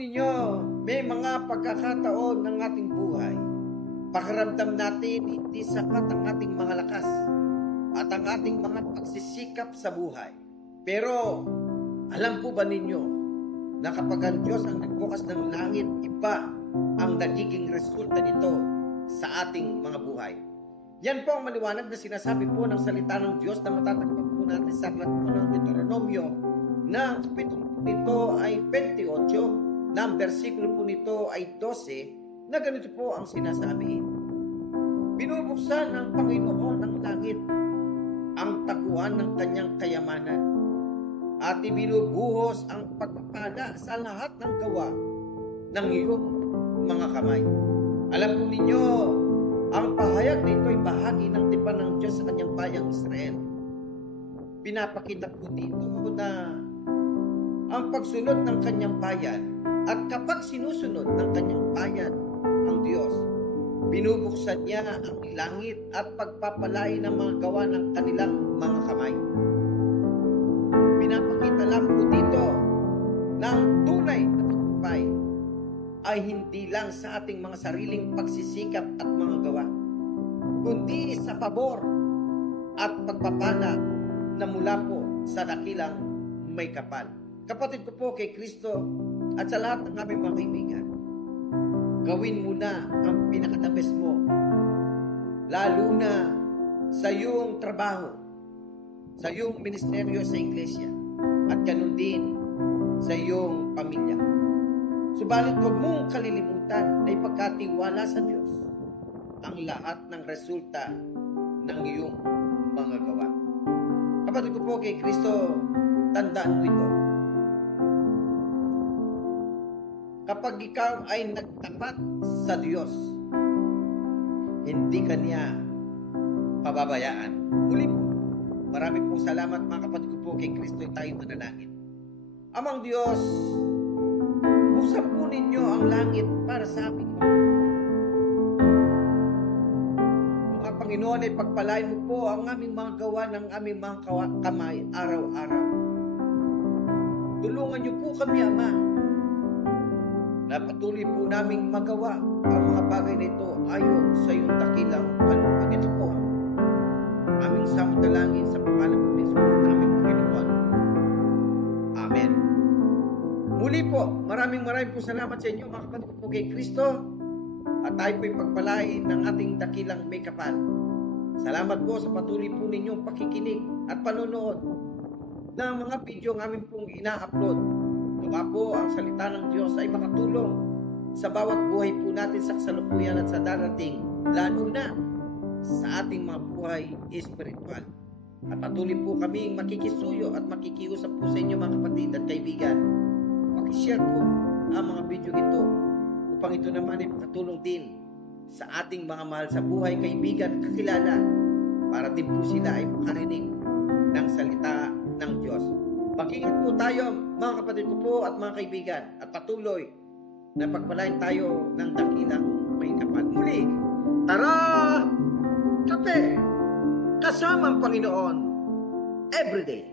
ninyo, may mga pagkakataon ng ating buhay, pakiramdam natin hindi sapat ang ating mga lakas at ang ating mga pagsisikap sa buhay. Pero alam po ba ninyo na kapag ang Diyos ang nagbukas ng langit, iba ang nagiging resulta nito sa ating mga buhay. Yan po ang maliwanag na sinasabi po ng salita ng Diyos na matatagpuan po natin sa aklat po ng Deuteronomio na kapitulo po nito ay 28, na ang versikulo po nito ay 12, na ganito po ang sinasabi. Binubuksan ng Panginoon ng langit ang taguan ng kanyang kayamanan at ibinubuhos ang pagpapala sa lahat ng gawa ng iyong mga kamay. Alam po ninyo, ang pahayag nito ay bahagi ng tipan ng Diyos sa kanyang bayang Israel. Pinapakita po dito na ang pagsunod ng kanyang bayan at kapag sinusunod ng kanyang bayan ang Diyos, binubuksan niya ang langit at pagpapalay ng mga gawa ng kanilang mga kamay. Pinapakita lang po dito na ang tunay na tagumpay ay hindi lang sa ating mga sariling pagsisikap at mga gawa, kundi sa pabor at pagpapala na mula po sa dakilang may kapal. Kapatid ko po kay Kristo at sa lahat ng aming mga kaibigan, gawin mo na ang pinaka-the-best mo, lalo na sa iyong trabaho, sa iyong ministeryo sa iglesia, at ganun din sa iyong pamilya. Subalit huwag mong kalilimutan na ipagkatiwala sa Diyos ang lahat ng resulta ng iyong mga gawa. Kapatid ko po kay Kristo, tandaan mo ito. Kapag ikaw ay nagtapat sa Diyos, hindi ka niya pababayaan. Muli po, marami pong salamat mga kapatid ko po kay Kristo, tayo manalangin. Amang Diyos, buksan po ninyo ang langit para sa amin. Mga Panginoon, ay pagpalain mo po ang aming mga gawa ng aming mga kamay araw-araw. Tulungan niyo po kami, Ama, na patuloy po naming magawa ang mga bagay na ito ayon sa iyong dakilang kalooban. Ito po aming samudalangin sa pangalan ng Jesus, aming Panginoon. Amen. Muli po, maraming po salamat sa inyo mga kapatid po kay Kristo, at tayo po'y pagpalain ng ating dakilang may kapal. Salamat po sa patuloy po ninyong pakikinig at panonood ng mga video ng aming pong ina-upload. Nawa po ang salita ng Diyos ay makatulong sa bawat buhay po natin sa kasalukuyan at sa darating, lalo na sa ating mga buhay espiritual. At patuloy po kaming makikisuyo at makikiusap po sa inyo mga kapatid at kaibigan. Pakishare po ang mga video ito upang ito naman ay makatulong din sa ating mga mahal sa buhay, kaibigan, kakilala, para din po sila ay makarinig ng salita ng Diyos. Mag-ingat po tayo mga kapatid ko po at mga kaibigan, at patuloy na pagpalain tayo ng dakilang may kapal. Muli, tara! Kape! Kasama ang Panginoon everyday.